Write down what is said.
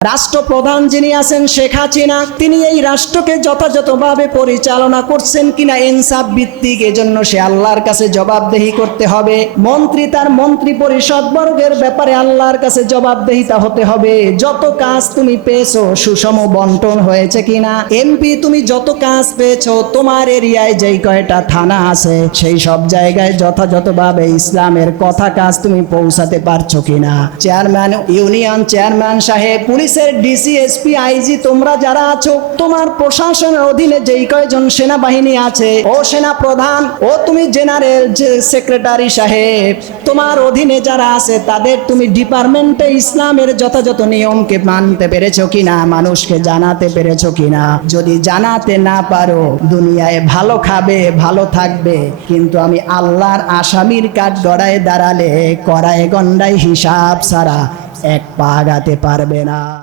রাষ্ট্রপ্রধান যিনি আছেন শেখ হাসিনা, তিনি এই রাষ্ট্রকে যথাযথভাবে পরিচালনা করছেন কিনা ইনসাফ ভিত্তিক, এজন্য সে আল্লাহর কাছে জবাবদেহি করতে হবে। মন্ত্রী তার মন্ত্রী পরিষদ বর্গের ব্যাপারে আল্লাহর কাছে জবাবদেহিতা হতে হবে। যত কাজ তুমি পেয়েছো সুষম বন্টন হয়েছে কিনা, এমপি তুমি যত কাজ পেয়েছো তোমার এরিয়ায় যেই কয়টা থানা আছে সেই সব জায়গায় যথাযথভাবে ইসলামের কথা কাজ তুমি পৌঁছাতে পারছো কিনা। চেয়ারম্যান, ইউনিয়ন চেয়ারম্যান সাহেব, পুলিশের ডিসি, এসপি, আইজি, তোমরা যারা আছো, তোমার প্রশাসনের অধীনে যেই কয়জন সেনাবাহিনী আছে, ও সেনা প্রধান, ও তুমি জেনারেল সেক্রেটারি সাহেব, তোমার অধীনে যারা আছে তাদের তুমি ডিপার্টমেন্টে ইসলামের যথাযথ নিয়মকে মানতে পেরেছো কিনা, মানুষকে জানাতে পেরেছো কিনা। যদি জানাতে না পারো, দুনিয়ায় ভালো খাবে, ভালো থাকবে, কিন্তু আমি আল্লাহর আসামির কাঠ গড়ায় দাঁড়ালে কড়ায় গন্ডায় হিসাব ছাড়া এক পা আগাতে পারবে না।